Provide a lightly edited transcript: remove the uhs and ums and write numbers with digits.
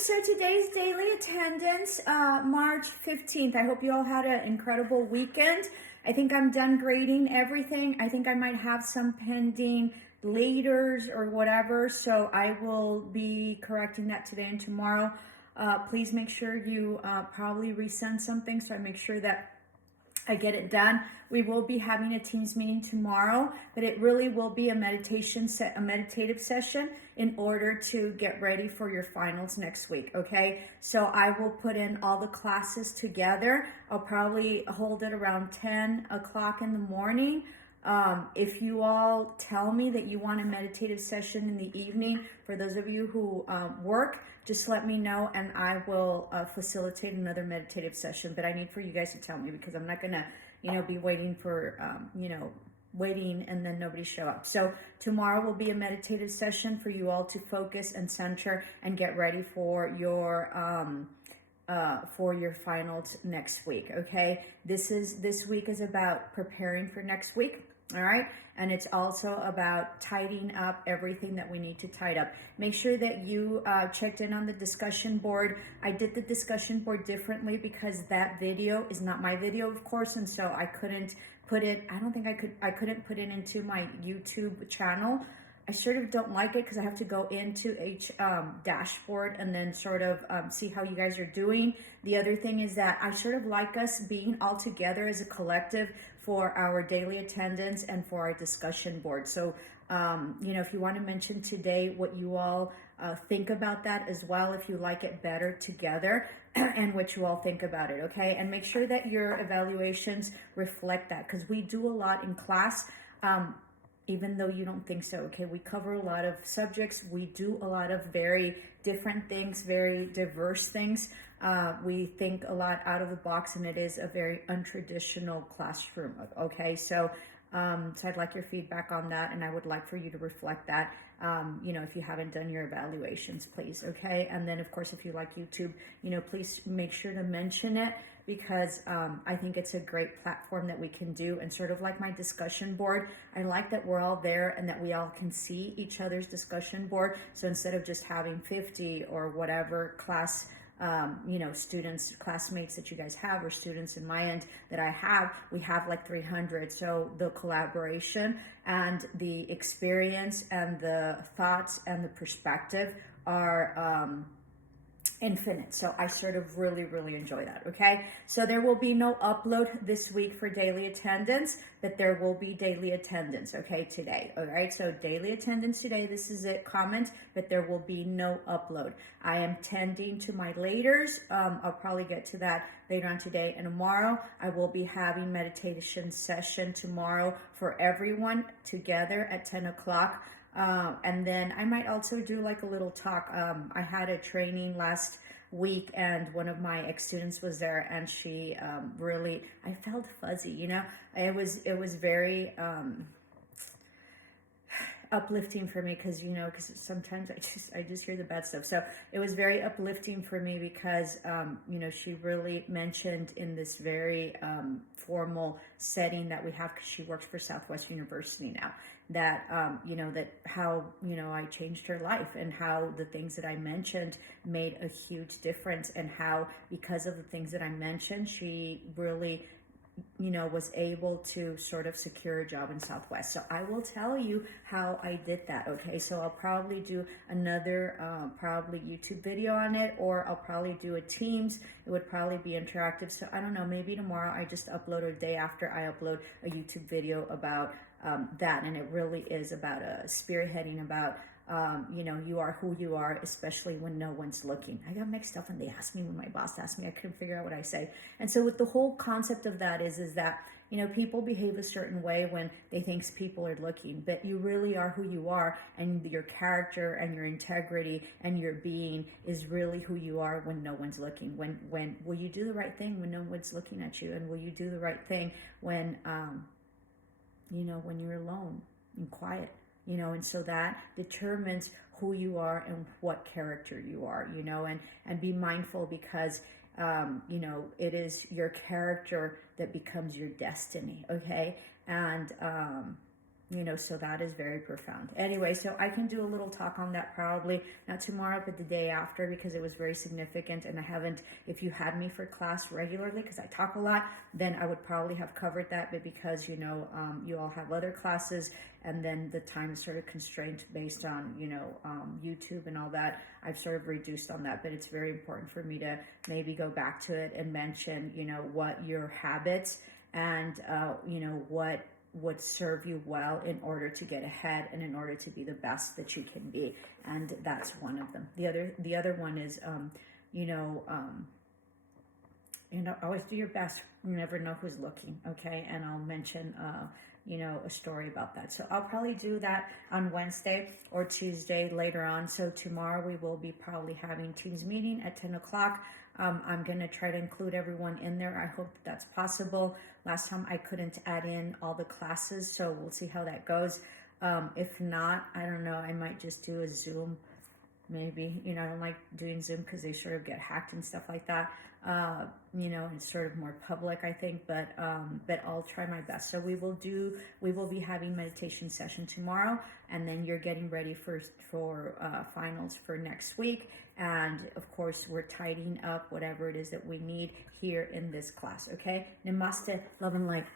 So today's daily attendance, March 15th. I hope you all had an incredible weekend. I think I'm done grading everything. I think I might have some pending laters or whatever, so I will be correcting that today and tomorrow. Please make sure you probably resend something so I make sure that I get it done. We will be having a Teams meeting tomorrow, but it really will be a meditative session in order to get ready for your finals next week, okay? So I will put in all the classes together. I'll probably hold it around 10 o'clock in the morning. If you all tell me that you want a meditative session in the evening, for those of you who work, just let me know and I will facilitate another meditative session. But I need for you guys to tell me, because I'm not gonna, be waiting for, waiting and then nobody show up. So tomorrow will be a meditative session for you all to focus and center and get ready for your finals next week. Okay, this week is about preparing for next week. All right, and it's also about tidying up everything that we need to tidy up. Make sure that you checked in on the discussion board. I did the discussion board differently because that video is not my video, of course, and so I couldn't put it. I couldn't put it into my YouTube channel. I sort of don't like it because I have to go into each dashboard and then sort of see how you guys are doing. The other thing is that I sort of like us being all together as a collective for our daily attendance and for our discussion board. So, if you want to mention today what you all think about that as well, if you like it better together and what you all think about it, okay? And make sure that your evaluations reflect that, because we do a lot in class. Even though you don't think so, okay? We cover a lot of subjects. We do a lot of very different things, very diverse things. We think a lot out of the box, and it is a very untraditional classroom, okay? So I'd like your feedback on that, and I would like for you to reflect that, if you haven't done your evaluations, please, okay? And then, of course, if you like YouTube, please make sure to mention it, because I think it's a great platform that we can do. And sort of like my discussion board, I like that we're all there and that we all can see each other's discussion board. So instead of just having 50 or whatever class, students, classmates that you guys have, or students in my end that I have, we have like 300. So the collaboration and the experience and the thoughts and the perspective are infinite. So I sort of really, really enjoy that, okay? So there will be no upload this week for daily attendance, but there will be daily attendance, okay, today, all right? So daily attendance today, this is it, comment, but there will be no upload. I am tending to my laters. I'll probably get to that later on today and tomorrow. I will be having meditation session tomorrow for everyone together at 10 o'clock. And then I might also do like a little talk. I had a training last week and one of my ex-students was there, and she really, I felt fuzzy, it was very uplifting for me, because sometimes I just hear the bad stuff. So it was very uplifting for me because she really mentioned in this very formal setting that we have, because she works for Southwest University now, that that how I changed her life, and how the things that I mentioned made a huge difference, and how because of the things that I mentioned, she really was able to sort of secure a job in Southwest. So I will tell you how I did that, okay? So I'll probably do another probably YouTube video on it, or I'll probably do a Teams. It would probably be interactive. So I don't know, maybe tomorrow I just upload, or a day after I upload a YouTube video about that. And it really is about spearheading about you are who you are, especially when no one's looking. I got mixed up when they asked me, when my boss asked me, I couldn't figure out what I say. And so with the whole concept of that is that, people behave a certain way when they think people are looking, but you really are who you are, and your character and your integrity and your being is really who you are when no one's looking. When will you do the right thing when no one's looking at you? And will you do the right thing when, when you're alone and quiet? And so that determines who you are and what character you are, and be mindful, because, it is your character that becomes your destiny, okay? And so that is very profound. Anyway, so I can do a little talk on that probably not tomorrow, but the day after, because it was very significant. And I haven't, if you had me for class regularly, because I talk a lot, then I would probably have covered that. But because, you all have other classes, and then the time is sort of constrained based on, YouTube and all that, I've sort of reduced on that. But it's very important for me to maybe go back to it and mention, what your habits and, what would serve you well in order to get ahead and in order to be the best that you can be. And that's one of them. The other one is, always do your best. You never know who's looking. Okay. And I'll mention, a story about that. So I'll probably do that on Wednesday or Tuesday later on. So tomorrow we will be probably having Teams meeting at 10 o'clock. I'm going to try to include everyone in there. I hope that's possible. Last time I couldn't add in all the classes, so we'll see how that goes. If not, I don't know, I might just do a Zoom maybe. I don't like doing Zoom because they sort of get hacked and stuff like that. It's sort of more public, I think, but I'll try my best. So we will be having meditation session tomorrow, and then you're getting ready for finals for next week. And of course, we're tidying up whatever it is that we need here in this class. Okay. Namaste, love and light.